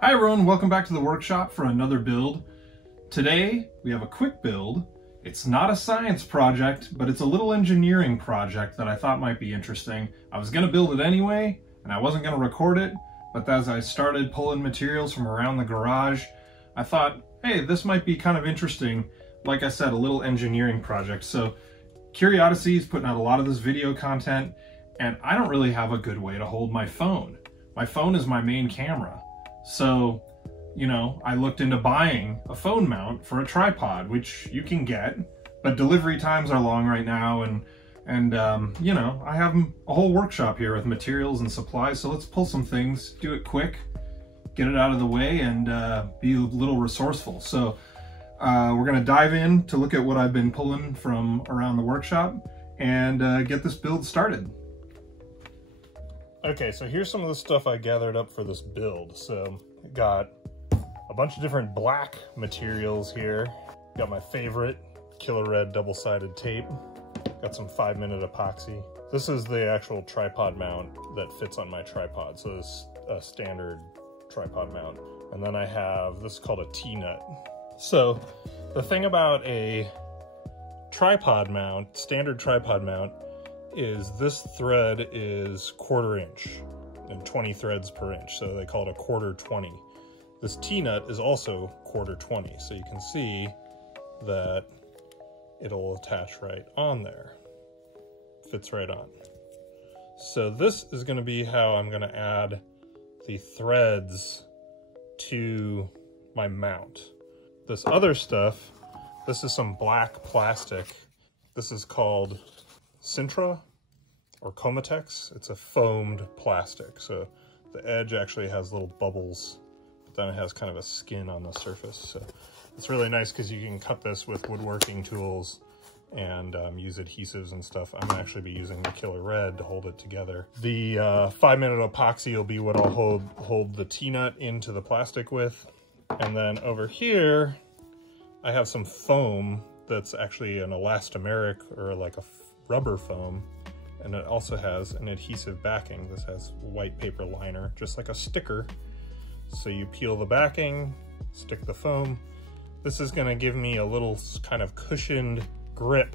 Hi everyone, welcome back to the workshop for another build. Today we have a quick build. It's not a science project, but it's a little engineering project that I thought might be interesting. I was going to build it anyway, and I wasn't going to record it, but as I started pulling materials from around the garage, I thought, hey, this might be kind of interesting. Like I said, a little engineering project. So CuriOdyssey is putting out a lot of this video content, and I don't really have a good way to hold my phone. My phone is my main camera. So, you know, I looked into buying a phone mount for a tripod, which you can get, but delivery times are long right now, and you know, I have a whole workshop here with materials and supplies, so let's pull some things, do it quick, get it out of the way, and be a little resourceful. So we're gonna dive in to look at what I've been pulling from around the workshop and get this build started. Okay, so here's some of the stuff I gathered up for this build. So I got a bunch of different black materials here. Got my favorite Killer Red double-sided tape. Got some 5-minute epoxy. This is the actual tripod mount that fits on my tripod. So this is a standard tripod mount. And then I have, this is called a T-nut. So the thing about a tripod mount, standard tripod mount, is this thread is 1/4 inch and 20 threads per inch, so they call it a 1/4 20. This T-nut is also 1/4 20, so you can see that it'll attach right on there. Fits right on. So this is going to be how I'm going to add the threads to my mount. This other stuff, this is some black plastic. This is called Sintra or Comatex. It's a foamed plastic, so the edge actually has little bubbles, but then it has kind of a skin on the surface. So it's really nice because you can cut this with woodworking tools and use adhesives and stuff. I'm gonna actually be using the Killer Red to hold it together. The 5-minute epoxy will be what I'll hold the T-nut into the plastic with. And then over here, I have some foam that's actually an elastomeric or like a rubber foam, and it also has an adhesive backing. This has white paper liner, just like a sticker. So you peel the backing, stick the foam. This is gonna give me a little kind of cushioned grip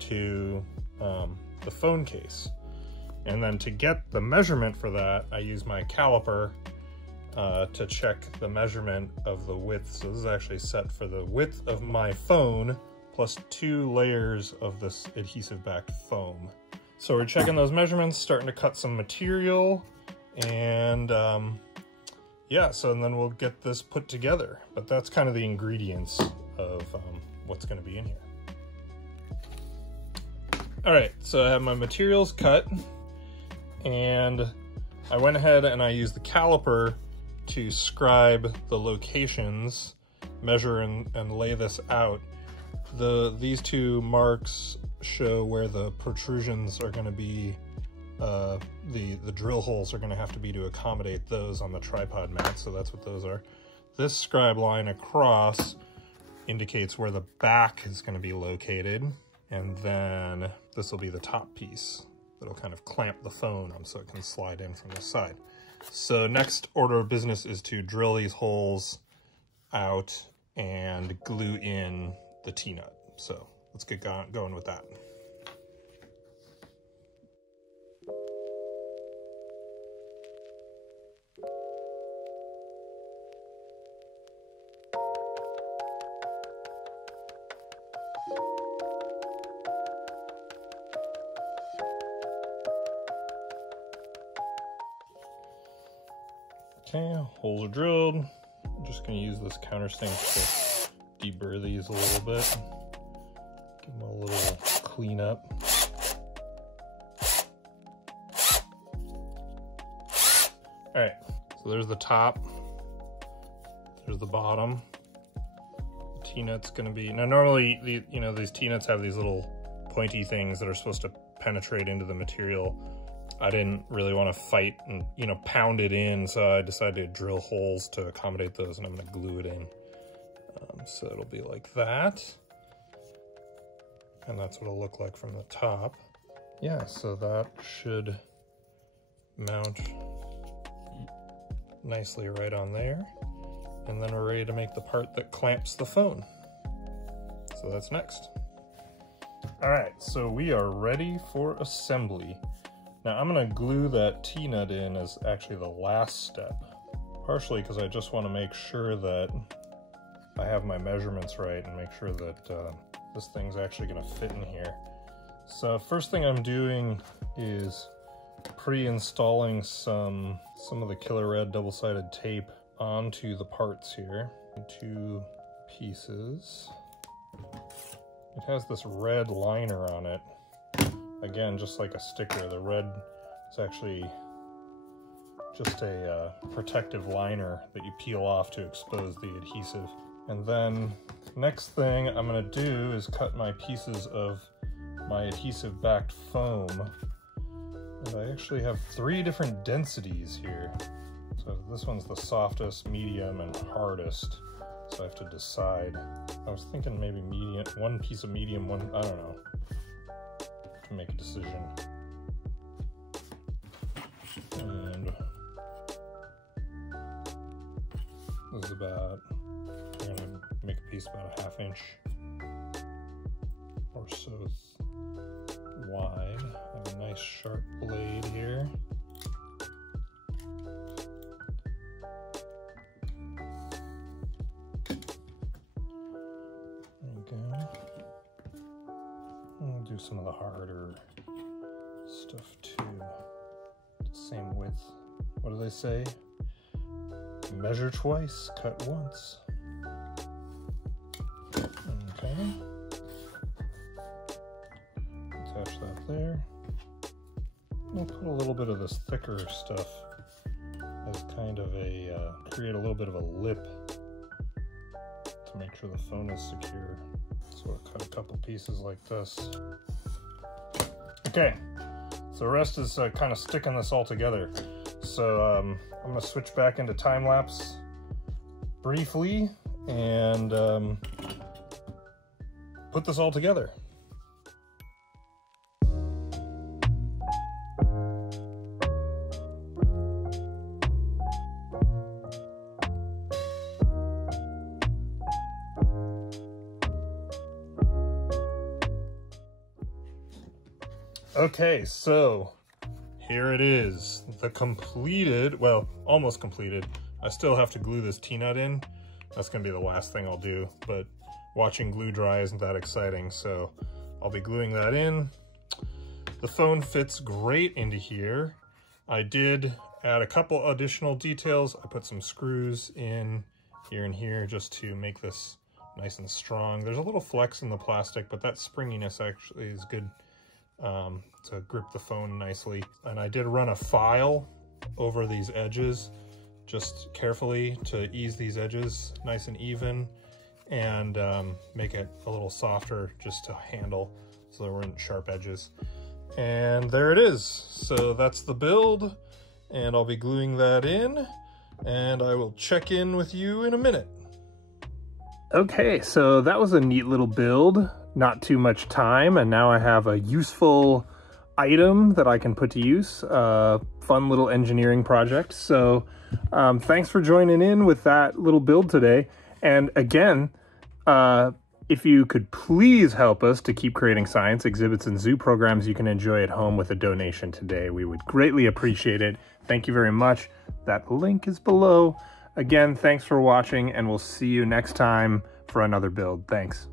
to the phone case. And then to get the measurement for that, I use my caliper to check the measurement of the width. So this is actually set for the width of my phone plus 2 layers of this adhesive backed foam. So we're checking those measurements, starting to cut some material, and yeah, so then we'll get this put together. But that's kind of the ingredients of what's gonna be in here. All right, so I have my materials cut, and I went ahead and I used the caliper to scribe the locations, measure and lay this out. These 2 marks show where the protrusions are going to be, the drill holes are going to have to be to accommodate those on the tripod mount, so that's what those are. This scribe line across indicates where the back is going to be located, and then this will be the top piece that'll kind of clamp the phone on so it can slide in from the side. So next order of business is to drill these holes out and glue in the T-nut. So let's get going with that. Okay, holes are drilled. I'm just gonna use this countersink to deburr these a little bit. Give them a little clean up. All right, so there's the top. There's the bottom. The T-nut's gonna be, now normally, these T-nuts have these little pointy things that are supposed to penetrate into the material. I didn't really want to fight and, pound it in, so I decided to drill holes to accommodate those, and I'm going to glue it in. So it'll be like that. And that's what it'll look like from the top. Yeah, so that should mount nicely right on there. And then we're ready to make the part that clamps the phone. So that's next. All right, so we are ready for assembly. Now I'm gonna glue that T-nut in as actually the last step, partially because I just wanna make sure that I have my measurements right and make sure that this thing's actually gonna fit in here. So first thing I'm doing is pre-installing some of the Killer Red double-sided tape onto the parts here. 2 pieces. It has this red liner on it. Again, just like a sticker, the red is actually just a protective liner that you peel off to expose the adhesive. And then next thing I'm gonna do is cut my pieces of my adhesive backed foam. And I actually have 3 different densities here. So this one's the softest, medium, and hardest. So I have to decide. I was thinking maybe medium, 1 piece of medium, one, I don't know, to make a decision. And this is about, I'm gonna make a piece about a 1/2 inch or so wide. I have a nice sharp blade here. Do some of the harder stuff too. Same width. What do they say? Measure twice, cut once. Okay. Attach that there. We'll put a little bit of this thicker stuff as kind of a, create a little bit of a lip to make sure the phone is secure. So I'll cut a couple pieces like this. Okay, so the rest is kind of sticking this all together. So I'm gonna switch back into time-lapse briefly and put this all together. Okay, so here it is, the completed, well, almost completed. I still have to glue this T-nut in. That's gonna be the last thing I'll do, but watching glue dry isn't that exciting, so I'll be gluing that in. The phone fits great into here. I did add a couple additional details. I put some screws in here and here just to make this nice and strong. There's a little flex in the plastic, but that springiness actually is good to grip the phone nicely. And I did run a file over these edges just carefully to ease these edges nice and even and make it a little softer just to handle so there weren't sharp edges. And there it is. So that's the build, and I'll be gluing that in, and I will check in with you in a minute. Okay, so that was a neat little build. Not too much time, and now I have a useful item that I can put to use. Fun little engineering project. So thanks for joining in with that little build today. And again, if you could please help us to keep creating science exhibits and zoo programs you can enjoy at home with a donation today, we would greatly appreciate it. Thank you very much. That link is below. Again, thanks for watching, and we'll see you next time for another build. Thanks.